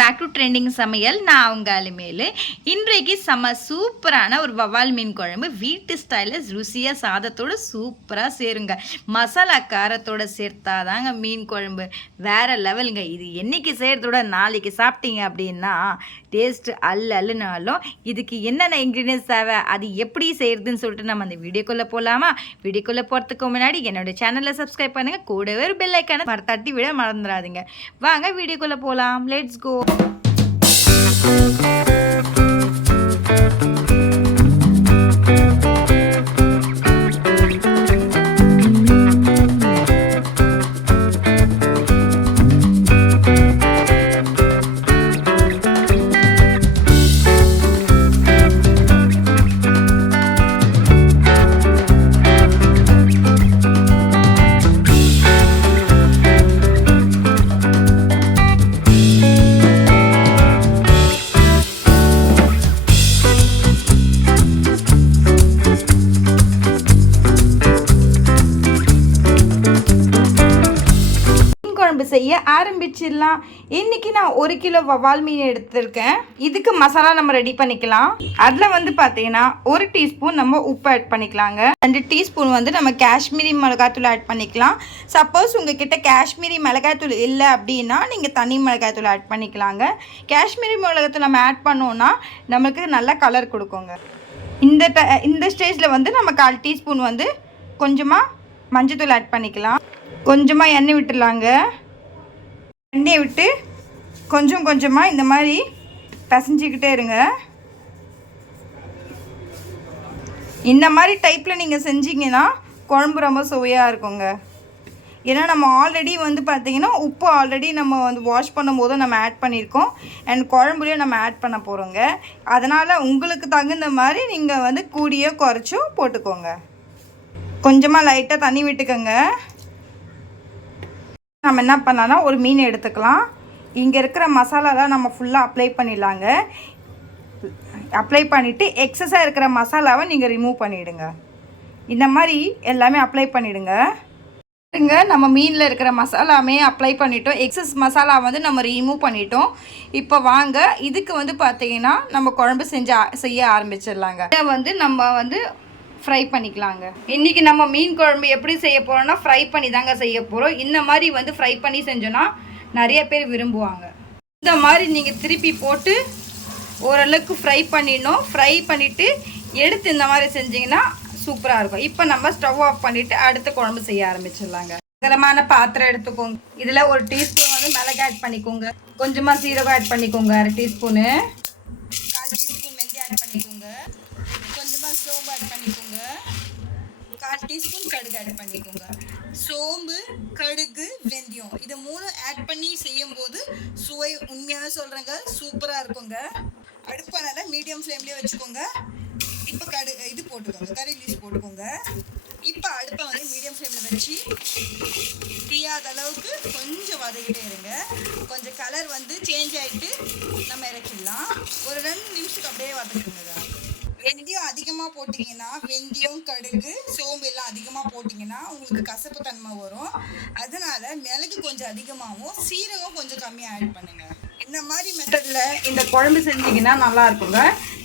Back to trending சமையல். நான் அவங்க அலுமேலு. இன்றைக்கு செம்ம சூப்பரான ஒரு வவால் மீன் குழம்பு. வீட்டு ஸ்டைலில் ருசியாக சாதத்தோட சூப்பராக சேருங்க. மசாலா காரத்தோட சேர்த்தாதாங்க மீன் குழம்பு. வேறு லெவலுங்க இது என்னைக்கு செய்கிறதோட நாளைக்கு சாப்பிட்டீங்க அப்படின்னா டேஸ்ட் அல்ல அல்லுனாலும் இதுக்கு என்னென்ன இன்க்ரீடியன்ஸ் தேவை அது எப்படி செய்கிறதுன்னு சொல்லிட்டு நம்ம அந்த வீடியோக்குள்ளே போகலாமா வீடியோக்குள்ளே போகிறதுக்கு முன்னாடி என்னோட சேனலை சப்ஸ்கிரைப் பண்ணுங்கள் கூடவே ஒரு பெல் ஐக்கான தட்டி விட மறந்துடாதீங்க. வாங்க வீடியோக்குள்ளே போகலாம் லெட்ஸ் கோ ஆரம்பிச்சிடலாம். இன்னைக்கு நான் ஒரு கிலோ வவால் மீன் எடுத்திருக்கேன். இதுக்கு மசாலா நம்ம ரெடி பண்ணிக்கலாம். அதில் வந்து பார்த்தீங்கன்னா ஒரு டீஸ்பூன் நம்ம உப்பு ஆட் பண்ணிக்கலாங்க. ரெண்டு டீஸ்பூன் வந்து நம்ம காஷ்மீரி மிளகாத்தூள் ஆட் பண்ணிக்கலாம். சப்போஸ் உங்ககிட்ட காஷ்மீரி மிளகாத்தூள் இல்லை அப்படின்னா நீங்கள் தனி மிளகாத்தூள் ஆட் பண்ணிக்கலாங்க. காஷ்மீரி மிளகாத்தூள் நம்ம ஆட் பண்ணோன்னா நம்மளுக்கு நல்ல கலர் கொடுக்குங்க. இந்த ட இந்த ஸ்டேஜில் வந்து நம்ம கால் டீஸ்பூன் வந்து கொஞ்சமாக மஞ்சத்தூள் ஆட் பண்ணிக்கலாம். கொஞ்சமாக எண்ணெய் விட்டுடலாங்க. எண்ணெயை விட்டு கொஞ்சம் கொஞ்சமாக இந்த மாதிரி பசஞ்சிக்கிட்டே இருங்க. இந்த மாதிரி டைப்பில் நீங்கள் செஞ்சீங்கன்னா குழம்பு ரொம்ப சுவையாக இருக்குங்க. ஏன்னா நம்ம ஆல்ரெடி வந்து பார்த்தீங்கன்னா உப்பு ஆல்ரெடி நம்ம வந்து வாஷ் பண்ணும்போது நம்ம ஆட் பண்ணியிருக்கோம். அண்ட் குழம்புலையும் நம்ம ஆட் பண்ண போகிறோங்க அதனால் உங்களுக்கு தகுந்த மாதிரி நீங்கள் வந்து கூடியோ குறைச்சோ போட்டுக்கோங்க. கொஞ்சமாக லைட்டாக தண்ணி விட்டுக்கோங்க. நம்ம என்ன பண்ணலாம்னா ஒரு மீன் எடுத்துக்கலாம். இங்கே இருக்கிற மசாலாலாம் நம்ம ஃபுல்லாக அப்ளை பண்ணிடலாங்க. அப்ளை பண்ணிவிட்டு எக்ஸஸாக இருக்கிற மசாலாவை நீங்கள் ரிமூவ் பண்ணிவிடுங்க இந்த மாதிரி எல்லாமே அப்ளை பண்ணிவிடுங்க பாருங்க நம்ம மீனில் இருக்கிற மசாலாமே அப்ளை பண்ணிட்டோம். எக்ஸஸ் மசாலா வந்து நம்ம ரிமூவ் பண்ணிட்டோம். இப்போ வாங்க இதுக்கு வந்து பார்த்தீங்கன்னா நம்ம குழம்பு செஞ்சு செய்ய ஆரம்பிச்சிடலாங்க. இதை வந்து நம்ம வந்து ஃப்ரை பண்ணிக்கலாங்க. இன்றைக்கி நம்ம மீன் குழம்பு எப்படி செய்ய போகிறோம்னா ஃப்ரை பண்ணி தாங்க செய்ய போகிறோம் இந்த மாதிரி வந்து ஃப்ரை பண்ணி செஞ்சோன்னா நிறைய பேர் விரும்புவாங்க. இந்த மாதிரி நீங்கள் திருப்பி போட்டு ஓரளவுக்கு ஃப்ரை பண்ணிடணும். ஃப்ரை பண்ணிவிட்டு எடுத்து இந்த மாதிரி செஞ்சிங்கன்னா சூப்பராக இருக்கும். இப்போ நம்ம ஸ்டவ் ஆஃப் பண்ணிவிட்டு அடுத்த குழம்பு செய்ய ஆரம்பிச்சிடலாங்க. கரமான பாத்திரம் எடுத்துக்கோங்க. இதில் ஒரு டீஸ்பூன் வந்து மிளகு ஆட் பண்ணிக்கோங்க. கொஞ்சமாக சீரகம் ஆட் பண்ணிக்கோங்க அரை டீஸ்பூனு கால் டீஸ்பூன் மெந்தி ஆட் பண்ணிக்கோங்க. கால் டீஸ்பூன் கடுகு ஆட் பண்ணிக்கோங்க. சோம்பு கடுகு வெந்தயம். இதை மூணு ஆட் பண்ணி செய்யும்போது சுவை உண்மையாக சொல்கிறேங்க சூப்பராக இருக்குங்க. அடுப்பானால மீடியம் ஃப்ளேம்லேயே வச்சுக்கோங்க. இப்போ கடு இது போட்டுக்கோங்க கறி லீஸ் போட்டுக்கோங்க. இப்போ அடுப்பை வந்து மீடியம் ஃப்ளேமில் வச்சு தீயாத அளவுக்கு கொஞ்சம் வதக்கிட்டே இருங்க. கொஞ்சம் கலர் வந்து சேஞ்ச் ஆகிட்டு நம்ம இறக்கிடலாம். ஒரு ரெண்டு நிமிஷத்துக்கு அப்படியே வதக்குங்க. வெந்தயம் அதிகமாக போட்டிங்கன்னா வெந்தயம் கடுகு சோம்பு எல்லாம் அதிகமாக போட்டிங்கன்னா உங்களுக்கு கசப்பு தன்மை வரும். அதனால மிளகு கொஞ்சம் அதிகமாகவும் சீரகம் கொஞ்சம் கம்மியாக ஆட் பண்ணுங்க. இந்த மாதிரி மெத்தடில் இந்த குழம்பு செஞ்சீங்கன்னா நல்லா இருக்குங்க.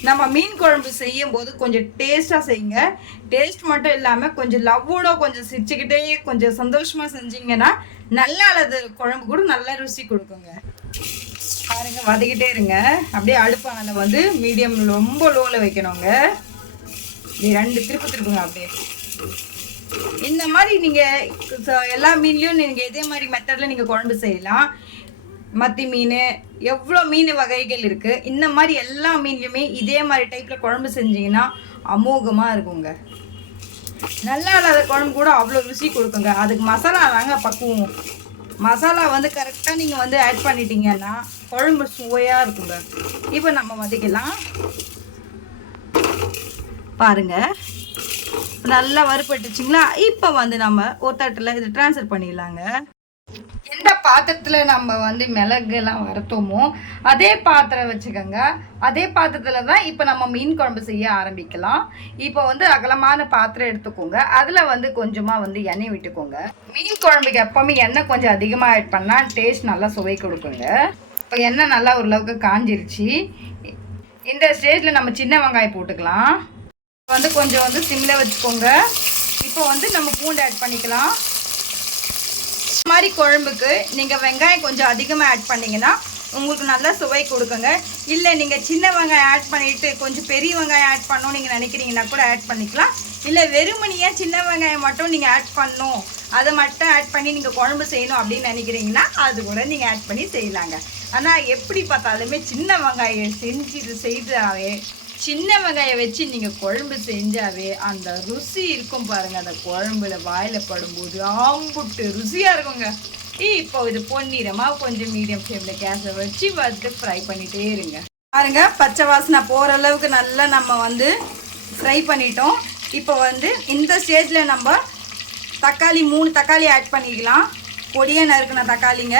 நம்ம மீன் குழம்பு செய்யும் போது கொஞ்சம் டேஸ்ட்டாக செய்யுங்க. டேஸ்ட் மட்டும் இல்லாமல் கொஞ்சம் லவ்வோட கொஞ்சம் சிரிச்சுக்கிட்டே கொஞ்சம் சந்தோஷமாக செஞ்சீங்கன்னா நல்லா அல்லது குழம்பு கூட நல்லா ருசி கொடுக்குங்க. பாருங்க வதக்கிட்டே இருங்க. அப்படியே அடுப்பானல வந்து மீடியம் ரொம்ப லோவில் வைக்கணுங்க. இப்படி ரெண்டு திருப்பு திருப்புங்க அப்படியே. இந்த மாதிரி நீங்கள் எல்லா மீன்லேயும் நீங்கள் இதே மாதிரி மெத்தடில் நீங்கள் குழம்பு செய்யலாம். மத்தி மீன் எவ்வளோ மீன் வகைகள் இருக்குது இந்த மாதிரி எல்லா மீன்லையுமே இதே மாதிரி டைப்பில் குழம்பு செஞ்சீங்கன்னா அமோகமாக இருக்குங்க. நல்லா இல்லாத குழம்பு கூட அவ்வளோ ருசி கொடுக்குங்க. அதுக்கு மசாலா தாங்க பக்குவம். மசாலா வந்து கரெக்டாக நீங்கள் வந்து ஆட் பண்ணிட்டீங்கன்னா குழம்பு சுவையாக இருக்குங்க. இப்போ நம்ம வதக்கலாம் பாருங்க. நல்லா வறுப்பட்டுச்சிங்களா? இப்போ வந்து நம்ம ஒரு தட்டில் இது ட்ரான்ஸ்ஃபர் பண்ணிடலாங்க. எந்த பாத்திரத்தில் நம்ம வந்து மிளகுலாம் வறுத்தோமோ அதே பாத்திரம் வச்சுக்கோங்க. அதே பாத்திரத்தில் தான் இப்போ நம்ம மீன் குழம்பு செய்ய ஆரம்பிக்கலாம். இப்போ வந்து அகலமான பாத்திரம் எடுத்துக்கோங்க. அதில் வந்து கொஞ்சமாக வந்து எண்ணெய் விட்டுக்கோங்க. மீன் குழம்புக்கு எப்போவுமே எண்ணெய் கொஞ்சம் அதிகமாக ஆட் பண்ணால் டேஸ்ட் நல்லா சுவை கொடுக்குங்க. இப்போ எண்ணெய் நல்லா ஓரளவுக்கு காஞ்சிருச்சு. இந்த ஸ்டேஜில் நம்ம சின்ன வெங்காயம் போட்டுக்கலாம். வந்து கொஞ்சம் வந்து சிம்மில் வச்சுக்கோங்க. இப்போ வந்து நம்ம பூண்டு ஆட் பண்ணிக்கலாம். மாதிரி குழம்புக்கு நீங்கள் வெங்காயம் கொஞ்சம் அதிகமாக ஆட் பண்ணிங்கன்னா உங்களுக்கு நல்லா சுவை கொடுக்குங்க. இல்லை நீங்கள் சின்ன வெங்காயம் ஆட் பண்ணிவிட்டு கொஞ்சம் பெரிய வெங்காயம் ஆட் பண்ணணும் நீங்கள் நினைக்கிறீங்கன்னா கூட ஆட் பண்ணிக்கலாம். இல்லை வெறுமனியாக சின்ன வெங்காயம் மட்டும் நீங்கள் ஆட் பண்ணணும். அதை மட்டும் ஆட் பண்ணி நீங்கள் குழம்பு செய்யணும் அப்படின்னு நினைக்கிறீங்கன்னா அது கூட நீங்கள் ஆட் பண்ணி செய்யலாங்க. ஆனால் எப்படி பார்த்தாலுமே சின்ன வெங்காயம் செஞ்சு இது செய்தாவே சின்ன வெங்காயம் வச்சு நீங்கள் குழம்பு செஞ்சாவே அந்த ருசி இருக்கும் பாருங்க. அந்த குழம்புல வாயில் படும்போது ஆம்புட்டு ருசியாக இருக்குங்க. இப்போ இது பொன்னிறமாக கொஞ்சம் மீடியம் ஃப்ளேமில் கேஸை வச்சு வந்து ஃப்ரை பண்ணிகிட்டே இருங்க. பாருங்க பச்சை வாசனை போகிற அளவுக்கு நல்லா நம்ம வந்து ஃப்ரை பண்ணிட்டோம். இப்போ வந்து இந்த ஸ்டேஜில் நம்ம தக்காளி மூணு தக்காளி ஆட் பண்ணிக்கலாம். பொடியாக நறுக்கின தக்காளிங்க.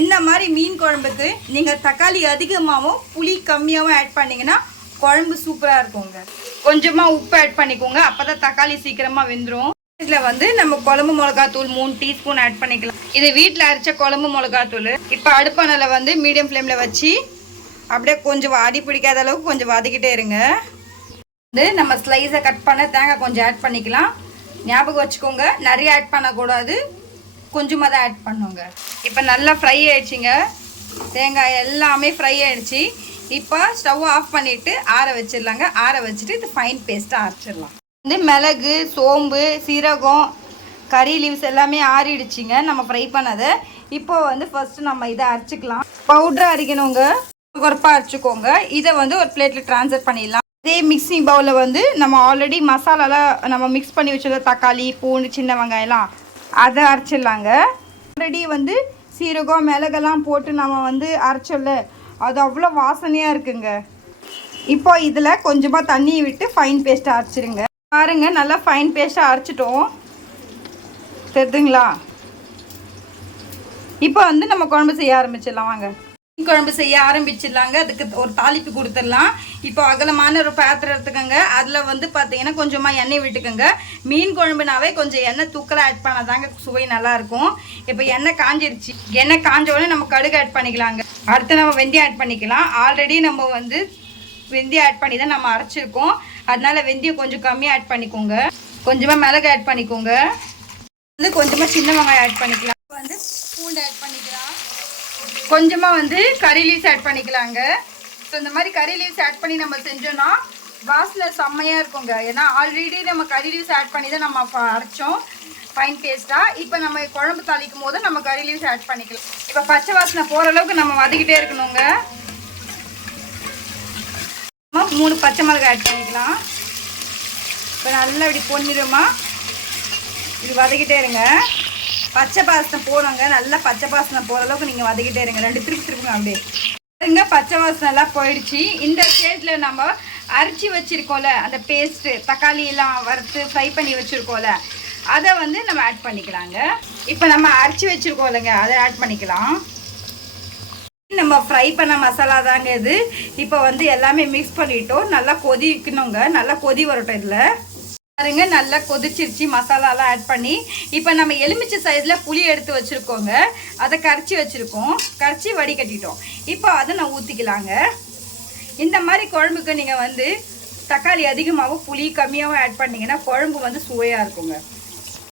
இந்த மாதிரி மீன் குழம்புக்கு நீங்கள் தக்காளி அதிகமாகவும் புளி கம்மியாகவும் ஆட் பண்ணிங்கன்னா குழம்பு சூப்பராக இருக்குங்க. கொஞ்சமாக உப்பு ஆட் பண்ணிக்கோங்க. அப்போ தான் தக்காளி சீக்கிரமாக வெந்துடும் இதில் வந்து நம்ம குழம்பு மிளகாத்தூள் மூணு டீஸ்பூன் ஆட் பண்ணிக்கலாம். இது வீட்டில் அரைச்ச குழம்பு மிளகாத்தூள். இப்போ அடுப்பானில் வந்து மீடியம் ஃப்ளேமில் வச்சு அப்படியே கொஞ்சம் அடி பிடிக்காத அளவுக்கு கொஞ்சம் வதக்கிட்டே இருங்க. வந்து நம்ம ஸ்லைஸை கட் பண்ண தேங்காய் கொஞ்சம் ஆட் பண்ணிக்கலாம். ஞாபகம் வச்சுக்கோங்க நிறைய ஆட் பண்ணக்கூடாது. கொஞ்சமாக தான் ஆட் பண்ணுங்க. இப்போ நல்லா ஃப்ரை ஆயிடுச்சுங்க. தேங்காய் எல்லாமே ஃப்ரை ஆயிடுச்சு. இப்போ ஸ்டவ் ஆஃப் பண்ணிவிட்டு ஆற வச்சிடலாங்க. ஆற வச்சுட்டு இது ஃபைன் பேஸ்ட்டாக அரைச்சிடலாம். வந்து மிளகு சோம்பு சீரகம் கறி லீவ்ஸ் எல்லாமே ஆறிடுச்சிங்க. நம்ம ஃப்ரை பண்ணதை. இப்போ வந்து ஃபர்ஸ்ட் நம்ம இதை அரைச்சிக்கலாம். பவுட்ரு அரைக்கணுங்க. குறப்பாக அரைச்சிக்கோங்க. இதை வந்து ஒரு பிளேட்டில் ட்ரான்ஸ்ஃபர் பண்ணிடலாம். இதே மிக்சிங் பவுலில் வந்து நம்ம ஆல்ரெடி மசாலாலாம் நம்ம மிக்ஸ் பண்ணி வச்சுருந்த தக்காளி பூண்டு சின்ன வெங்காயம்லாம் அதை அரைச்சிடலாங்க. ஆல்ரெடி வந்து சீரகம் மிளகெல்லாம் போட்டு நம்ம வந்து அரைச்சோல்ல அது அவ்வளோ வாசனையாக இருக்குங்க. இப்போ இதில் கொஞ்சமாக தண்ணியை விட்டு ஃபைன் பேஸ்ட்டாக அரைச்சிருங்க. பாருங்கள் நல்லா ஃபைன் பேஸ்ட்டாக அரைச்சிட்டோம். தெரியுதுங்களா இப்போ வந்து நம்ம குழம்பு செய்ய ஆரம்பிச்சிடலாம் வாங்க. மீன் குழம்பு செய்ய ஆரம்பிச்சிடலாங்க. அதுக்கு ஒரு தாளிப்பு கொடுத்துடலாம். இப்போ அகலமான ஒரு பாத்திரம் எடுத்துக்கோங்க. அதில் வந்து பார்த்தீங்கன்னா கொஞ்சமாக எண்ணெய் விட்டுக்கோங்க. மீன் குழம்புனாவே கொஞ்சம் எண்ணெய் தூக்கலாக ஆட் பண்ணாதாங்க சுவை நல்லாயிருக்கும் இப்போ எண்ணெய் காஞ்சிருச்சு. எண்ணெய் காஞ்ச உடனே நம்ம கடுகு ஆட் பண்ணிக்கலாங்க. அடுத்து நம்ம வெந்தயம் ஆட் பண்ணிக்கலாம். ஆல்ரெடி நம்ம வந்து வெந்தயம் ஆட் பண்ணி தான் நம்ம அரைச்சிருக்கோம். அதனால வெந்தயம் கொஞ்சம் கம்மியாக ஆட் பண்ணிக்கோங்க. கொஞ்சமாக மிளகு ஆட் பண்ணிக்கோங்க. வந்து கொஞ்சமாக சின்ன வெங்காயம் ஆட் பண்ணிக்கலாம். வந்து பூண்டு ஆட் பண்ணிக்கலாம். கொஞ்சமாக வந்து கறி லீஸ் ஆட் பண்ணிக்கலாங்க. ஸோ இந்த மாதிரி கறி லீவ்ஸ் ஆட் பண்ணி நம்ம செஞ்சோன்னா வாசனை செம்மையாக இருக்குங்க. ஏன்னா ஆல்ரெடி நம்ம கறி லீவ்ஸ் ஆட் பண்ணி தான் நம்ம அரைச்சோம். ஃபைன் பேஸ்ட்டாக இப்போ நம்ம குழம்பு தாளிக்கும் போது நம்ம கறி லீவ்ஸ் ஆட் பண்ணிக்கலாம். இப்போ பச்சை வாசனை போகிற அளவுக்கு நம்ம வதக்கிட்டே இருக்கணுங்க. நம்ம மூணு பச்சை மிளகாய் ஆட் பண்ணிக்கலாம். இப்போ நல்லா இப்படி பொன்னிடுமா இது வதக்கிட்டே இருங்க. பச்சை பாசனை போடுங்க நல்லா பச்சை பாசனை போகிற அளவுக்கு நீங்கள் வதக்கிட்டே இருங்க. ரெண்டு திருப்பி திருப்புங்க அப்படியே. பாருங்க பச்சை வாசனை எல்லாம் போயிடுச்சு. இந்த ஸ்டேஜில் நம்ம அரைச்சி வச்சுருக்கோம்ல அந்த பேஸ்ட்டு தக்காளி எல்லாம் வறுத்து ஃப்ரை பண்ணி வச்சுருக்கோம்ல அதை வந்து நம்ம ஆட் பண்ணிக்கலாங்க. இப்போ நம்ம அரைச்சி வச்சுருக்கோம் இல்லைங்க அதை ஆட் பண்ணிக்கலாம். நம்ம ஃப்ரை பண்ண மசாலா தாங்க இது. இப்போ வந்து எல்லாமே மிக்ஸ் பண்ணிட்டோம். நல்லா கொதிக்கணுங்க. நல்லா கொதி வரட்டும் இதில். பாருங்க நல்லா கொதிச்சிருச்சு. மசாலாலாம் ஆட் பண்ணி இப்போ நம்ம எலுமிச்சை சைஸில் புளி எடுத்து வச்சுருக்கோங்க. அதை கரைச்சி வச்சுருக்கோம். கரைச்சி வடிகட்டிட்டோம். இப்போ அதை நான் ஊற்றிக்கலாங்க இந்த மாதிரி குழம்புக்கு நீங்கள் வந்து தக்காளி அதிகமாகவும் புளி கம்மியாகவும் ஆட் பண்ணிங்கன்னா குழம்பு வந்து சுவையாக இருக்குங்க.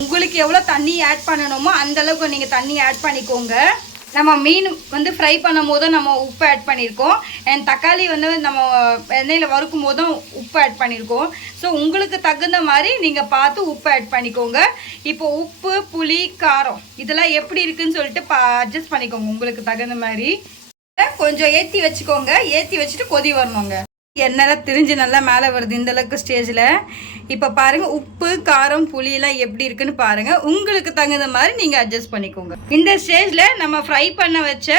உங்களுக்கு எவ்வளோ தண்ணி ஆட் பண்ணணுமோ அந்தளவுக்கு நீங்கள் தண்ணி ஆட் பண்ணிக்கோங்க. நம்ம மீன் வந்து ஃப்ரை பண்ணும் போதும் நம்ம உப்பு ஆட் பண்ணியிருக்கோம் அண்ட் தக்காளி வந்து நம்ம எண்ணெயில் வறுக்கும் போதும் உப்பு ஆட் பண்ணியிருக்கோம் ஸோ உங்களுக்கு தகுந்த மாதிரி நீங்கள் பார்த்து உப்பு ஆட் பண்ணிக்கோங்க. இப்போ உப்பு புளி காரம் இதெல்லாம் எப்படி இருக்குன்னு சொல்லிட்டு பா அட்ஜஸ்ட் பண்ணிக்கோங்க. உங்களுக்கு தகுந்த மாதிரி. கொஞ்சம் ஏற்றி வச்சுக்கோங்க. ஏற்றி வச்சுட்டு கொதி வரணுங்க. எண்ணெய்லாம் திரிஞ்சு நல்லா மேலே வருது இந்த அளவுக்கு ஸ்டேஜில் இப்போ பாருங்கள் உப்பு காரம் புளியெல்லாம் எப்படி இருக்குன்னு பாருங்கள் உங்களுக்கு தகுந்த மாதிரி நீங்கள் அட்ஜஸ்ட் பண்ணிக்கோங்க. இந்த ஸ்டேஜில் நம்ம ஃப்ரை பண்ண வச்ச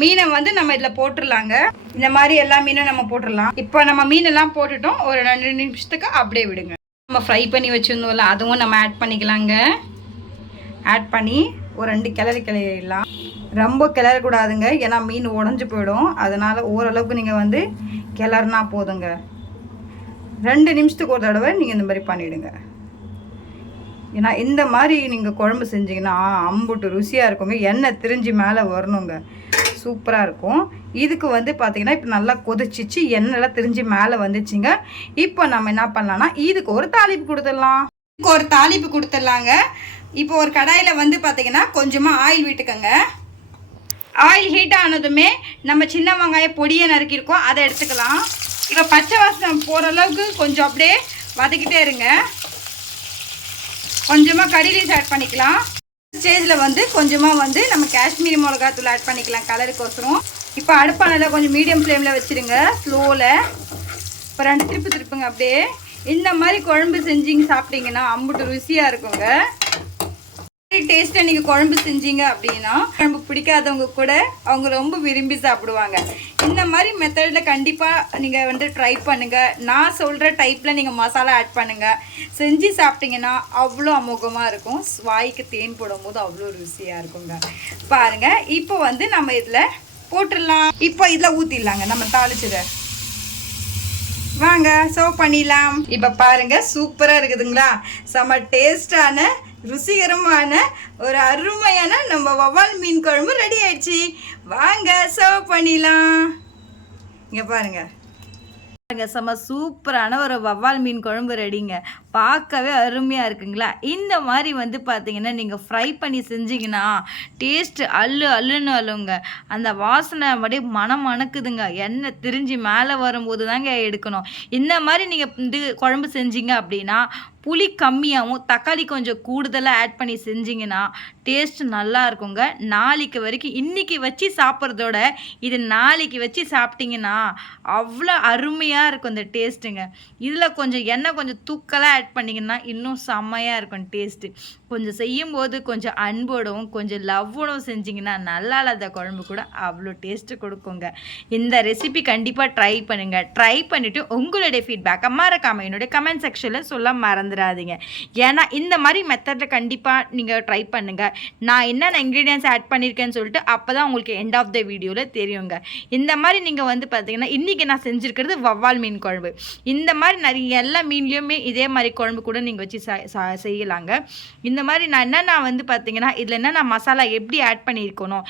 மீனை வந்து நம்ம இதில் போட்டுடலாங்க இந்த மாதிரி எல்லா மீனும் நம்ம போட்டுடலாம் இப்போ நம்ம மீனெல்லாம் போட்டுட்டோம். ஒரு ரெண்டு நிமிஷத்துக்கு அப்படியே விடுங்க. நம்ம ஃப்ரை பண்ணி வச்சுருந்தோம்ல அதுவும் நம்ம ஆட் பண்ணிக்கலாங்க. ஆட் பண்ணி ஒரு ரெண்டு கிளறி கிளறிடலாம். ரொம்ப கிளறக்கூடாதுங்க. ஏன்னா மீன் உடஞ்சி போயிடும். அதனால் ஓரளவுக்கு நீங்கள் வந்து கிளறினா போதுங்க. ரெண்டு நிமிஷத்துக்கு ஒரு தடவை நீங்கள் இந்த மாதிரி பண்ணிவிடுங்க ஏன்னா இந்த மாதிரி நீங்கள் குழம்பு செஞ்சீங்கன்னா அம்புட்டு ருசியாக இருக்குங்க. எண்ணெய் திரிஞ்சு மேலே வரணுங்க. சூப்பராக இருக்கும். இதுக்கு வந்து பார்த்தீங்கன்னா இப்போ நல்லா கொதிச்சிச்சு. எண்ணெய்லாம் திரிஞ்சு மேலே வந்துச்சுங்க. இப்போ நம்ம என்ன பண்ணலான்னா இதுக்கு ஒரு தாளிப்பு கொடுத்துடலாம். இதுக்கு ஒரு தாளிப்பு கொடுத்துடலாங்க. இப்போ ஒரு கடாயில் வந்து பார்த்தீங்கன்னா கொஞ்சமாக ஆயில் விட்டுக்கோங்க. ஆயில் ஹீட் ஆனதுமே நம்ம சின்ன வெங்காயம் பொடியை நறுக்கியிருக்கோம் அதை எடுத்துக்கலாம். இப்போ பச்சை வாசனை போகிற அளவுக்கு கொஞ்சம் அப்படியே வதக்கிட்டே இருங்க. கொஞ்சமாக கறி லீஸ் ஆட் பண்ணிக்கலாம். ஸ்டேஜில் வந்து கொஞ்சமாக வந்து நம்ம காஷ்மீரி மிளகாத்தூள் ஆட் பண்ணிக்கலாம் கலருக்கோசரம் இப்போ அடுப்பானதில் கொஞ்சம் மீடியம் ஃப்ளேமில் வச்சுருங்க ஸ்லோவில் இப்போ ரெண்டு திருப்பு திருப்புங்க அப்படியே. இந்த மாதிரி குழம்பு செஞ்சிங்க சாப்பிட்டீங்கன்னா அம்புட்டு ருசியாக இருக்குங்க. டேஸ்ட்டாக நீங்கள் குழம்பு செஞ்சீங்க அப்படின்னா குழம்பு பிடிக்காதவங்க கூட அவங்க ரொம்ப விரும்பி சாப்பிடுவாங்க. இந்த மாதிரி மெத்தடில் கண்டிப்பாக நீங்கள் வந்து ட்ரை பண்ணுங்கள் நான் சொல்கிற டைப்பில் நீங்கள் மசாலா ஆட் பண்ணுங்கள் செஞ்சு சாப்பிட்டீங்கன்னா அவ்வளோ அமோகமாக இருக்கும். வாய்க்கு தேன் போடும்போது அவ்வளோ ருசியாக இருக்குங்க. பாருங்கள் இப்போ வந்து நம்ம இதில் போட்டுடலாம். இப்போ இதில் ஊற்றிடலாங்க நம்ம தாளிச்சதை. வாங்க சர்வ் பண்ணிடலாம். இப்போ பாருங்க சூப்பராக இருக்குதுங்களா? செம்ம டேஸ்டான ருசிகரமான ஒரு அருமையான நம்ம வவ்வால் மீன் குழம்பு ரெடி ஆயிடுச்சு. வாங்க சர்வ் பண்ணிடலாம். இங்கே பாருங்க. பாருங்க செம்ம சூப்பரான ஒரு வவ்வால் மீன் குழம்பு ரெடிங்க பார்க்கவே அருமையாக இருக்குங்களா? இந்த மாதிரி வந்து பார்த்தீங்கன்னா நீங்கள் ஃப்ரை பண்ணி செஞ்சீங்கன்னா டேஸ்ட்டு அல்லு அல்லுன்னு அழுங்க. அந்த வாசனை அப்படியே மனம் மணக்குதுங்க எண்ணெய் திரிஞ்சு மேலே வரும்போது தாங்க எடுக்கணும். இந்த மாதிரி நீங்கள் வந்து குழம்பு செஞ்சீங்க அப்படின்னா புளி கம்மியாகவும் தக்காளி கொஞ்சம் கூடுதலாக ஆட் பண்ணி செஞ்சிங்கன்னா டேஸ்ட் நல்லா இருக்குங்க. நாளைக்கு வரைக்கும் இன்றைக்கி வச்சு சாப்பிட்றதோட இது நாளைக்கு வச்சு சாப்பிட்டிங்கன்னா அவ்வளோ அருமையாக இருக்கும் இந்த டேஸ்ட்டுங்க இதில் கொஞ்சம் எண்ணெய் கொஞ்சம் தூக்கலாக ஆட் பண்ணிங்கன்னா இன்னும் செம்மையாக இருக்கும் டேஸ்ட்டு கொஞ்சம் செய்யும்போது கொஞ்சம் அன்போடவும் கொஞ்சம் லவ்வோடவும் செஞ்சிங்கன்னா நல்லா இல்லாத குழம்பு கூட அவ்வளோ டேஸ்ட்டு கொடுக்குங்க. இந்த ரெசிபி கண்டிப்பாக ட்ரை பண்ணுங்கள் ட்ரை பண்ணிவிட்டு உங்களுடைய ஃபீட்பேக்கை மறக்காமல் என்னுடைய கமெண்ட் செக்ஷனில் சொல்ல மறந்துடாதீங்க. ஏன்னா இந்த மாதிரி மெத்தடில் கண்டிப்பாக நீங்கள் ட்ரை பண்ணுங்கள் நான் என்னென்ன இன்க்ரீடியன்ஸ் ஆட் பண்ணியிருக்கேன்னு சொல்லிட்டு அப்போ தான் உங்களுக்கு எண்ட் ஆஃப் த வீடியோவில் தெரியுங்க. இந்த மாதிரி நீங்கள் வந்து பார்த்தீங்கன்னா இன்றைக்கி நான் செஞ்சுருக்கிறது வவ்வால் மீன் குழம்பு. இந்த மாதிரி நிறைய எல்லா மீன்லேயுமே இதே மாதிரி குழம்பு கூட நீங்கள் வச்சு செய்யலாங்க. இந்த இந்த மாதிரி நான் என்னென்ன வந்து பார்த்தீங்கன்னா இதில் என்னென்ன மசாலா எப்படி ஆட் பண்ணியிருக்கணும்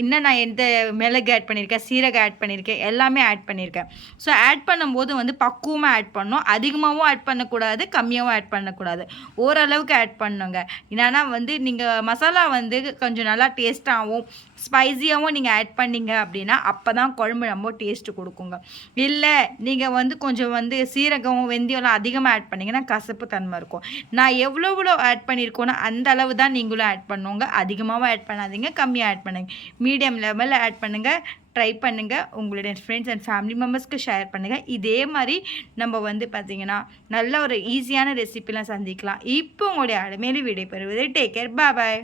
இன்னும் நான் எந்த மிளகு ஆட் பண்ணியிருக்கேன் சீரகம் ஆட் பண்ணியிருக்கேன் எல்லாமே ஆட் பண்ணியிருக்கேன். ஸோ ஆட் பண்ணும்போது வந்து பக்குவமாக ஆட் பண்ணணும் அதிகமாகவும் ஆட் பண்ணக்கூடாது கம்மியாகவும் ஆட் பண்ணக்கூடாது. ஓரளவுக்கு ஆட் பண்ணுங்க. என்னென்னா வந்து நீங்கள் மசாலா வந்து கொஞ்சம் நல்லா டேஸ்ட்டாகவும் ஸ்பைஸியாகவும் நீங்கள் ஆட் பண்ணீங்க அப்படின்னா அப்போ தான் குழம்பு ரொம்ப டேஸ்ட்டு கொடுக்குங்க. இல்லை நீங்கள் வந்து கொஞ்சம் வந்து சீரகம் வெந்தயம்லாம் அதிகமாக ஆட் பண்ணிங்கன்னா கசப்பு தன்மை இருக்கும். நான் எவ்வளோ எவ்வளோ ஆட் பண்ணியிருக்கோனோ அந்த அளவு தான் நீங்களும் ஆட் பண்ணுவோங்க அதிகமாகவும் ஆட் பண்ணாதீங்க கம்மியாக ஆட் பண்ணுங்க. மீடியம் லெவலில் ஆட் பண்ணுங்கள் ட்ரை பண்ணுங்கள் உங்களுடைய ஃப்ரெண்ட்ஸ் அண்ட் ஃபேமிலி மெம்பர்ஸ்க்கு ஷேர் பண்ணுங்கள் இதே மாதிரி நம்ம வந்து பார்த்திங்கன்னா நல்ல ஒரு ஈஸியான ரெசிபிலாம் சந்திக்கலாம். இப்போ உங்களுடைய அடமேலி விடைபெறுவது டேக் கேர் பாய்